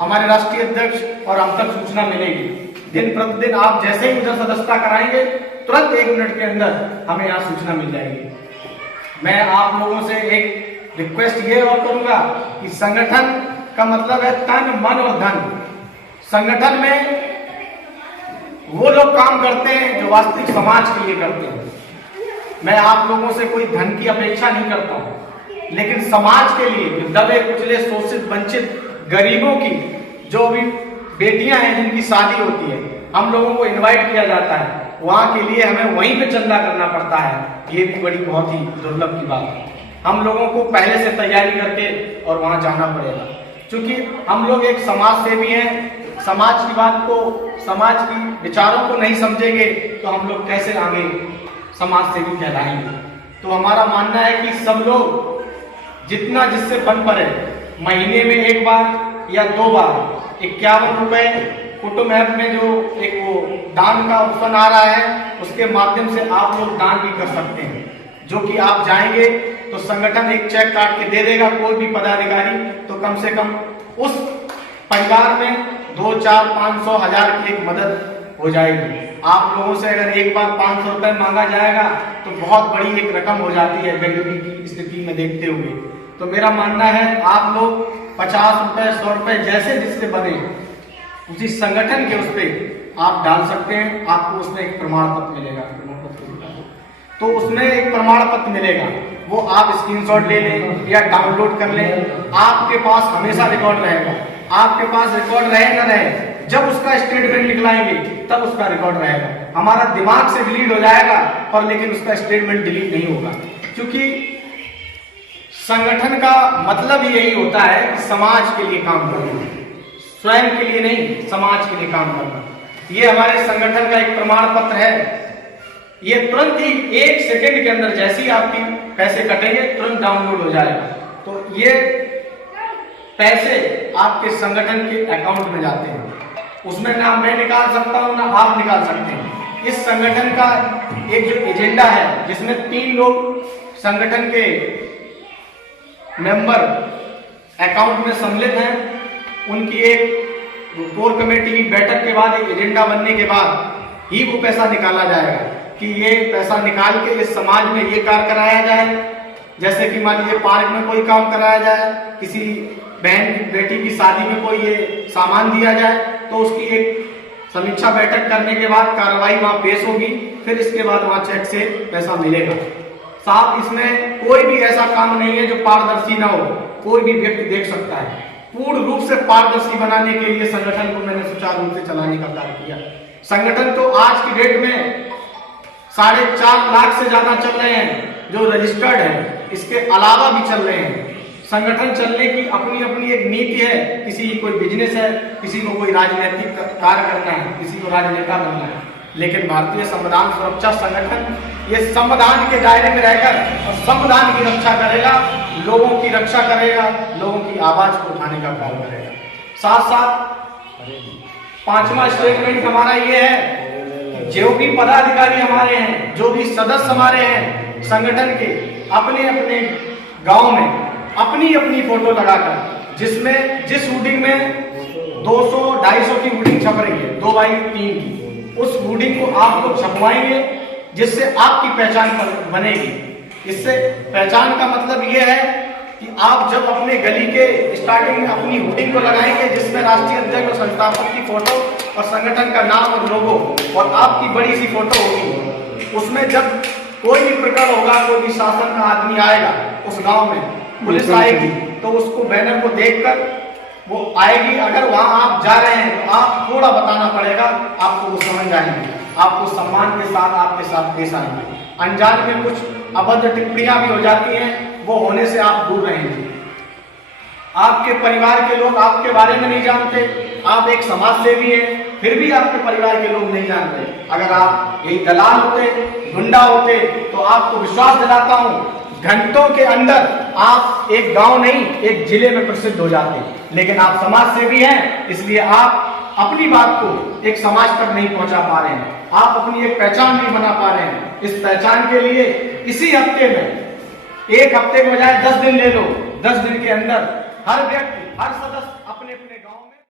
हमारे राष्ट्रीय अध्यक्ष और हम तक सूचना मिलेगी। दिन प्रतिदिन आप जैसे ही उधर सदस्यता कराएंगे तुरंत 1 मिनट के अंदर हमें यहाँ सूचना मिल जाएगी। मैं आप लोगों से एक रिक्वेस्ट ये और करूंगा कि संगठन का मतलब है तन, मन और धन। संगठन में वो लोग काम करते हैं जो वास्तविक समाज के लिए करते हैं। मैं आप लोगों से कोई धन की अपेक्षा नहीं करता हूं, लेकिन समाज के लिए दबे कुचले, शोषित, वंचित गरीबों की जो भी बेटियां हैं जिनकी शादी होती है, हम लोगों को इनवाइट किया जाता है, वहां के लिए हमें वहीं पे चंदा करना पड़ता है। ये भी बड़ी बहुत ही दुर्लभ की बात है। हम लोगों को पहले से तैयारी करके और वहां जाना पड़ेगा, क्योंकि हम लोग एक समाज सेवी हैं। समाज की बात को, समाज की विचारों को नहीं समझेंगे तो हम लोग कैसे आगे समाज सेवी कहलाएंगे। तो हमारा मानना है कि सब लोग जितना जिससे बन पड़े, महीने में 1 बार या 2 बार 51 रुपए कुटुंब ऐप में जो एक वो दान का ऑप्शन आ रहा है, उसके माध्यम से आप लोग दान भी कर सकते हैं। जो कि आप जाएंगे तो संगठन एक चेक काट के दे देगा, कोई भी पदाधिकारी, तो कम से कम उस परिवार में 2, 4, 500, 1000 की एक मदद हो जाएगी। आप लोगों से अगर एक बार 500 रुपए मांगा जाएगा तो बहुत बड़ी एक रकम हो जाती है गरीबी की स्थिति में देखते हुए। तो मेरा मानना है आप लोग 50 रुपए, 100 रुपए जैसे जिससे बने उसी संगठन के उस पर आप डाल सकते हैं। आपको उसमें एक प्रमाण पत्र मिलेगा, तो उसमें एक प्रमाण पत्र मिलेगा, वो आप स्क्रीनशॉट ले लें या डाउनलोड कर लें। आपके पास हमेशा रिकॉर्ड रहेगा। आपके पास रिकॉर्ड रहे न रहे, जब उसका स्टेटमेंट निकलाएंगे तब उसका रिकॉर्ड रहेगा। हमारा दिमाग से डिलीट हो जाएगा पर लेकिन उसका स्टेटमेंट डिलीट नहीं होगा, क्योंकि संगठन का मतलब यही होता है कि समाज के लिए काम करना, स्वयं के लिए नहीं, समाज के लिए काम करना। ये हमारे संगठन का एक प्रमाण पत्र है। ये तुरंत ही 1 सेकंड के अंदर जैसे ही आपकी पैसे कटेंगे तुरंत डाउनलोड हो जाएगा। तो ये पैसे आपके संगठन के अकाउंट में जाते हैं। उसमें ना मैं निकाल सकता हूं ना आप निकाल सकते हैं। इस संगठन का एक जो एजेंडा है, जिसमें 3 लोग संगठन के मेंबर अकाउंट में सम्मिलित हैं, उनकी एक कोर कमेटी की बैठक के बाद, एक एजेंडा बनने के बाद ही वो पैसा निकाला जाएगा कि ये पैसा निकाल के इस समाज में ये कार्य कराया जाए। जैसे कि मान लीजिए पार्क में कोई काम कराया जाए, किसी बहन बेटी की शादी में कोई ये सामान दिया जाए, तो उसकी एक समीक्षा बैठक करने के बाद कार्रवाई वहां पेश होगी, फिर इसके बाद वहां चेक से पैसा मिलेगा। साथ इसमें कोई भी ऐसा काम नहीं है जो पारदर्शी ना हो, कोई भी व्यक्ति देख सकता है। पूर्ण रूप से पारदर्शी बनाने के लिए संगठन को मैंने सुचारू रूप से चलाने का कार्य किया। संगठन तो आज की डेट में 4.5 लाख से ज्यादा चल रहे हैं जो रजिस्टर्ड है, इसके अलावा भी चल रहे हैं। संगठन चलने की अपनी अपनी एक नीति है। किसी की कोई बिजनेस है, किसी को कोई राजनीतिक कार्य करना है, किसी को राजनेता बनना है, लेकिन भारतीय संविधान सुरक्षा संगठन ये संविधान के दायरे में रहकर और संविधान की रक्षा करेगा, लोगों की रक्षा करेगा, लोगों की आवाज को उठाने का काम करेगा। साथ साथ 5वां स्टेटमेंट हमारा ये है, जो भी पदाधिकारी हमारे हैं, जो भी सदस्य हमारे हैं संगठन के, अपने अपने गांव में अपनी अपनी फोटो लगाकर, जिसमें जिस होर्डिंग में 200-250 की होर्डिंग छप रही है 2x3 की, उस होर्डिंग को आप लोग छपवाएंगे, जिससे आपकी पहचान बनेगी। इससे पहचान का मतलब यह है कि आप जब अपने गली के स्टार्टिंग में अपनी होर्डिंग को लगाएंगे, जिसमें राष्ट्रीय अध्यक्ष और संस्थापक की फोटो और संगठन का नाम और लोगो और आपकी बड़ी सी फोटो होगी, उसमें जब कोई भी प्रकरण होगा, कोई भी शासन का आदमी आएगा उस गांव में, पुलिस आएगी, तो उसको बैनर को देखकर वो आएगी। अगर वहां आप जा रहे हैं तो आप थोड़ा बताना पड़ेगा, आपको वो समझ आएंगे, आपको सम्मान के साथ आपके साथ पेश आएंगे। अनजान में कुछ अभद्र टिप्पणियां भी हो जाती हैं, वो होने से आप दूर रहेंगे। आपके परिवार के लोग आपके बारे में नहीं जानते, आप एक समाज सेवी हैं, फिर भी आपके परिवार के लोग नहीं जानते। अगर आप यही दलाल होते, गुंडा होते, तो आपको विश्वास दिलाता हूं घंटों के अंदर आप एक गांव नहीं, एक जिले में प्रसिद्ध हो जाते। लेकिन आप समाज सेवी हैं, इसलिए आप अपनी बात को एक समाज तक नहीं पहुंचा पा रहे हैं, आप अपनी एक पहचान नहीं बना पा रहे हैं। इस पहचान के लिए इसी हफ्ते में, 1 हफ्ते के बजाय 10 दिन ले लो, 10 दिन के अंदर हर व्यक्ति, हर सदस्य